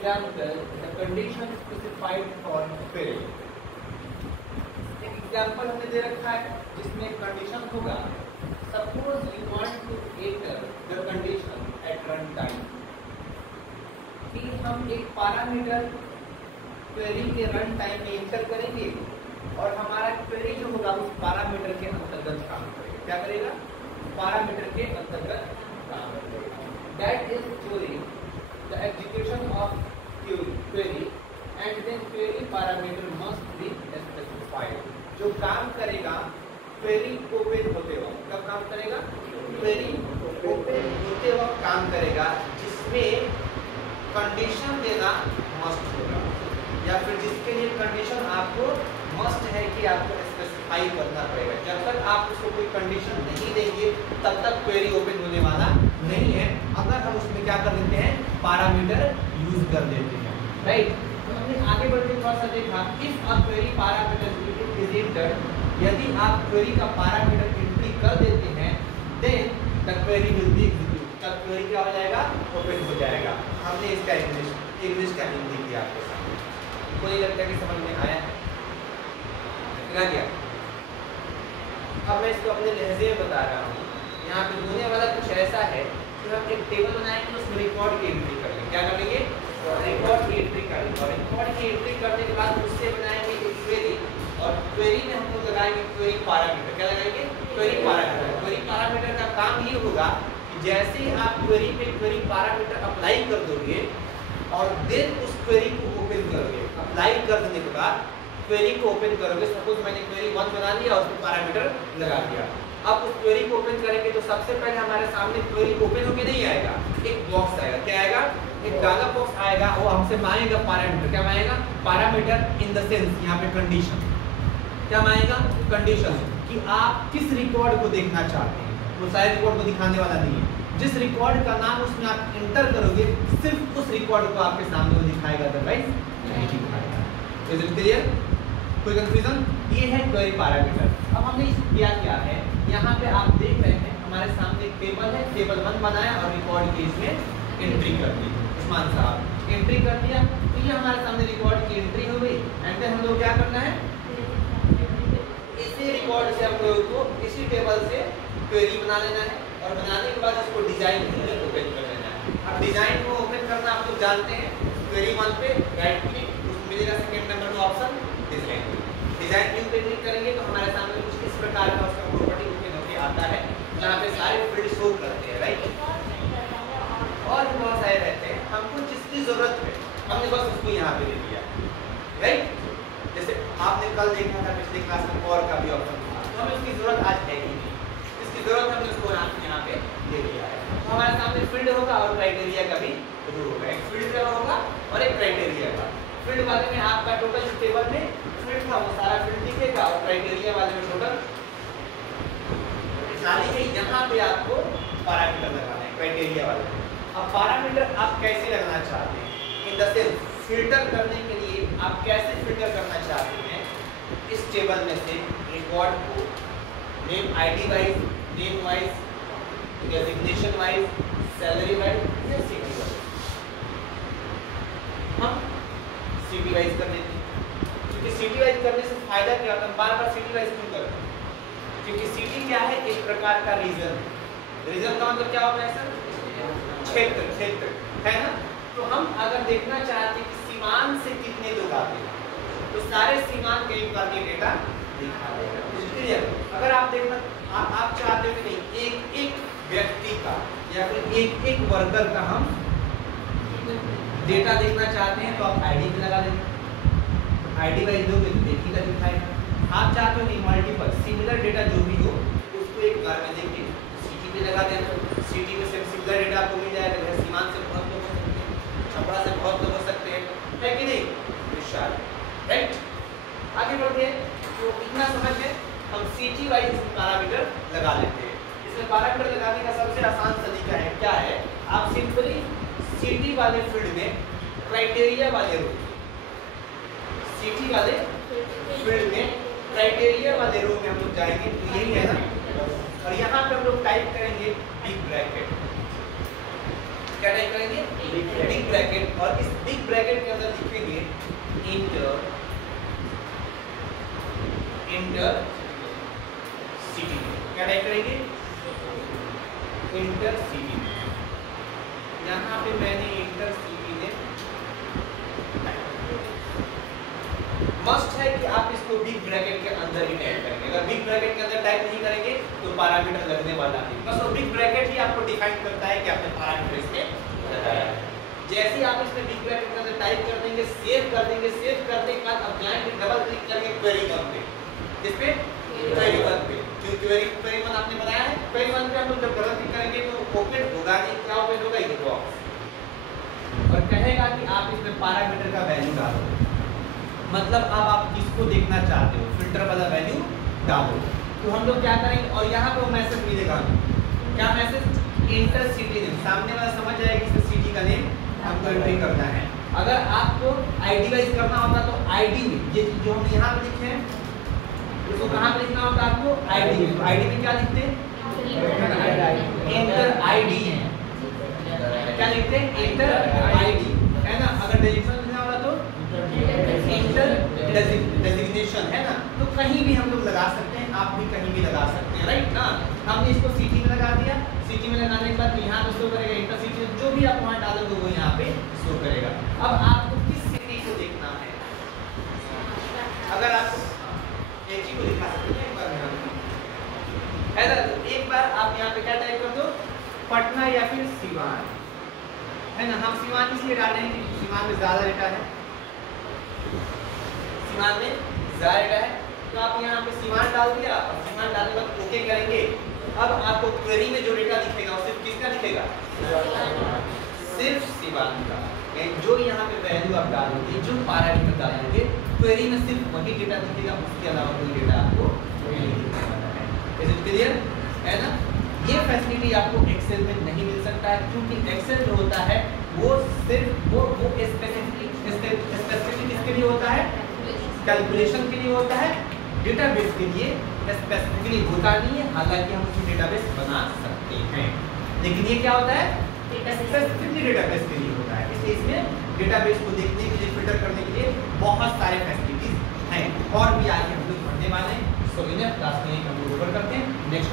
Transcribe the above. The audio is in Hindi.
example the condition specified for query. एक एग्जाम्पल हमने दे रखा है जिसमें कंडीशन होगा suppose you want to enter the condition at run time कि हम एक पैरामीटर क्वेरी के रन टाइम में एंटर करेंगे और हमारा क्वेरी जो होगा उस पैरामीटर के अंतर्गत काम करेगा। क्या करेगा? पैरामीटर के अंतर्गत काम करेगा। That is during the execution of query and then query parameter must be specified. जो काम करेगा क्वेरी ओपन होते वक्त, कब काम करेगा? क्वेरी ओपन होते वक्त काम करेगा, जिसमें कंडीशन देना मस्ट होगा या फिर जिसके लिए कंडीशन आपको मस्ट है कि आपको स्पेसिफाई करना पड़ेगा। जब तक आप उसको कोई कंडीशन नहीं देंगे तब तक क्वेरी ओपन होने वाला नहीं है। अगर हम उसमें क्या कर देते हैं? पैरामीटर यूज कर देते हैं, राइट। तो हमने आगे बढ़ते थोड़ा सा देखा if a query parameter is entered, यदि आप क्वेरी का पैरामीटर एंट्री कर देते हैं then the query will be execute, तब क्वेरी क्या हो जाएगा? ओपन हो जाएगा। हमने इसका इंग्लिश का हिंदी किया आपके सामने, कोई लगता है कि समझ में आया है? लगा गया? अब मैं इसको अपने लहजे में बता रहा हूँ। यहाँ पे होने वाला कुछ ऐसा है कि हम एक टेबल बनाएंगे उसमें रिकॉर्ड की एंट्री कर लेंगे। क्या कर लेंगे? रिकॉर्ड की एंट्री कर लेंगे और रिकॉर्ड की एंट्री करने के बाद उससे बनाएंगे एक क्वेरी और क्वेरी में हम लोग लगाएंगे क्वेरी पैरामीटर। क्या लगाएंगे? Query parameter. क्वेरी पैरामीटर का काम ये होगा कि जैसे ही आप क्वेरी पे क्वेरी पैरामीटर अप्लाई कर दोगे और देन उस क्वेरी को ओपन करोगे, अप्लाई कर देने के बाद क्वेरी को ओपन करोगे। सपोज मैंने क्वेरी 1 बना लिया और उसमें पैरामीटर लगा दिया। अब उस क्वेरी को ओपन करेंगे तो सबसे पहले हमारे सामने क्वेरी ओपन होके नहीं आएगा, एक बॉक्स आएगा। क्या आएगा? एक डायलॉग बॉक्स आएगा। वो हमसे मांगेगा पैरामीटर। क्या मांगेगा? पैरामीटर इन द सेंस यहाँ पे कंडीशन। क्या मांगेगा? कंडीशन कि आप किस रिकॉर्ड को देखना चाहते हैं। वो सारे रिकॉर्ड को दिखाने वाला नहीं है। जिस रिकॉर्ड का नाम उसमें आप एंटर करोगे सिर्फ उस रिकॉर्ड को आपके सामने वो दिखाएगा, अदरवाइज नहीं दिखाएगा। Is it clear? कोई कंफ्यूजन? ये है क्वेरी पैरामीटर। अब हमने किया क्या है, यहाँ पे आप देख रहे हैं हमारे सामने एक टेबल है, टेबल 1 बनाया और रिकॉर्ड की इसमें एंट्री कर दी। उस्मान साहब एंट्री कर दिया तो ये हमारे सामने रिकॉर्ड की एंट्री हो गई। एंड देन हम लोग क्या करना है? इसी रिकॉर्ड से हम लोगों को इसी टेबल से क्वेरी बना लेना है और बनाने के बाद इसको डिजाइन में ओपन कर लेना है। अब डिजाइन को ओपन करना आप लोग जानते हैं, क्वेरी 1 पे राइट क्लिक, उसमें मिलेगा सेकंड नंबर का ऑप्शन डिजाइन। डिजाइन व्यू पे क्लिक करेंगे तो हमारे सामने कुछ इस प्रकार का उसका प्रॉपर्टी ओपन होके आता है, जहाँ पे सारे फील्ड शो करते हैं, राइट। और भी बहुत सारे रहते हैं, हमको जिसकी जरूरत है हमने बस उसको यहाँ पे दे दिया, राइट। जैसे आपने कल देखा था पिछले क्लास में और का भी ऑप्शन था, तो हमें उसकी जरूरत आज है ही नहीं, इसकी जरूरत हमने उसको यहाँ पे दे दिया है। तो हमारे सामने फील्ड होगा और क्राइटेरिया का भी रो होगा, एक फील्ड का होगा और एक क्राइटेरिया का। फील्ड वाले में आपका टोटल जो टेबल में फील्ड था वो सारा फील्ड दिखेगा और क्राइटेरिया वाले में टोटल खाली है। यहाँ पे आपको पैरामीटर लगाना है क्राइटेरिया वाले में। अब पैरामीटर आप कैसे लगाना चाहते हैं? इन द सेंस फिल्टर करने के लिए आप कैसे फिल्टर करना चाहते हैं? इस टेबल में से रिकॉर्ड को name ID wise, name wise, designation wise, salary wise या सिटी वाइज, हम सिटी वाइज कर देते हैं। क्योंकि सिटी वाइज करने से फायदा क्या होता है? बार बार सिटी वाइज क्यों करते हैं? क्योंकि सिटी क्या है? एक प्रकार का रीजन। रीजन का मतलब क्या होता है सर? क्षेत्र, क्षेत्र है ना। तो हम अगर देखना चाहते हैं कि सीमांत से कितने लोग आते हैं तो सारे सीमांत के एक बार ये डेटा दिखा देगा। क्लियर? अगर आप देखना आप चाहते हो कि नहीं एक एक व्यक्ति का या फिर एक एक वर्कर का हम डेटा देखना चाहते हैं तो आप आईडी पे लगा देंगे, आईडी वाइज दोगे तो एक ही का दिखाएगा। आप चाहते हो नहीं मल्टीपल सिमिलर डेटा जो भी हो उसको एक बार में देखिए सिटी पे लगा देना, सिटी में से सिमिलर डेटा आपको मिल जाएगा। जैसे सीमांत से बहुत लोग हो सकते हैं, छपरा से बहुत लोग हो सकते हैं, है कि नहीं? विशाल, राइट। आगे बढ़ते हैं तो इतना समझ में हम सिटी वाइज पैरामीटर लगा लेते हैं। इसमें पैरामीटर लगाने का सबसे आसान तरीका है, क्या है? आप सिंपली सिटी वाले फील्ड में क्राइटेरिया वाले रो, सिटी वाले फील्ड में क्राइटेरिया वाले रो में हम लोग जाएंगे तो यही है ना, और यहाँ पे हम लोग टाइप करेंगे बिग ब्रैकेट। क्या टाइप करेंगे? बिग ब्रैकेट, और इस बिग ब्रैकेट के अंदर लिखेंगे इंटर सिटी। क्या टाइप करेंगे? Inter city. यहाँ पे मैंने इंटर सिटी ने मस्ट है कि आप इसको बिग ब्रैकेट के अंदर ही टाइप करेंगे। अगर बिग ब्रैकेट के अंदर टाइप नहीं करेंगे तो पैरामीटर लगने वाला नहीं। बस वो बिग ब्रैकेट ही आपको डिफाइन करता है कि आपने पैरामीटर इसमें लगाया है। जैसे ही आप इसमें बिग ब्रैकेट के अंदर टाइप कर देंगे, सेव कर देंगे, सेव करने के बाद अब जाएंगे डबल क्लिक करेंगे क्वेरी वन पे। किस पे? क्वेरी वन पे। जो क्वेरी वन आपने बनाया है, क्वेरी वन पे हम लोग जब डबल क्लिक करेंगे तो ओपन होगा नहीं, क्या ओपन होगा? ये बॉक्स, और कहेगा कि आप इसमें पैरामीटर का वैल्यू डालो। मतलब अब आप किसको देखना चाहते हो, फिल्टर वाला वैल्यू डालो। तो हम लोग क्या करेंगे, और यहाँ पे वो मैसेज मिलेगा, क्या मैसेज? Inter city name. सामने वाला समझ जाएगा कि इस सिटी का नेम हमको एंट्री करना है। अगर आपको आईडी वाइज करना होता तो आईडी में, ये जो हम यहाँ पे लिखे हैं इसको कहाँ पे लिखना होता आपको? आईडी में। तो आईडी में क्या लिखते हैं? Inter ID. क्या लिखते हैं? इंटर आईडी, है ना। अगर डेजिग्नेशन लिखना होगा तो इंटर डेजिग्नेशन, है ना। तो कहीं भी हम लोग लगा सकते हैं, आप भी कहीं भी लगा सकते हैं, राइट ना। हमने इसको सिटी में लगा दिया। सिटी में लगाने के बाद यहाँ पे शो करेगा इंटर सिटी, जो भी आप वहाँ डालोगे वो यहाँ पे शो करेगा। अब आपको किस सिटी को देखना है? अगर आपको एजी को दिखा सकते हैं एक बार है ना, तो एक बार आप यहाँ पे क्या टाइप कर दो? पटना या फिर सीवान, है ना। हम सीवान इसलिए डाल रहे हैं कि सीवान में ज्यादा डेटा है, सीवान में ज्यादा डेटा है। तो आप यहाँ पे सीवान डाल दिया, और सीवान डालने के बाद ओके करेंगे। अब आपको क्वेरी में जो डेटा दिखेगा वो सिर्फ किसका दिखेगा? सिर्फ सीवान का। जो यहाँ पे वैल्यू आप डालोगे, जो पैरामीटर डालोगे, क्वेरी में सिर्फ वही डेटा दिखेगा, उसके अलावा कोई डेटा आपको नहीं दिखेगा। Is it clear? है ना। ये फैसिलिटी आपको एक्सेल में नहीं मिल सकता है, क्योंकि एक्सेल जो होता है वो सिर्फ वो स्पेसिफिक किसके लिए होता है? कैलकुलेशन के लिए होता है। डेटाबेस के लिए स्पेसिफिकली होता नहीं है, हालांकि हम उसमें डेटाबेस बना सकते हैं, लेकिन ये क्या होता है? स्पेसिफिकली डेटाबेस के लिए होता है। इसलिए इसमें डेटाबेस को देखने के लिए, फिल्टर करने के लिए बहुत सारे फैसिलिटीज हैं, और भी आगे हम लोग पढ़ने वाले हैं। सो इन क्लास में हम लोग ओवर करते हैं। नेक्स्ट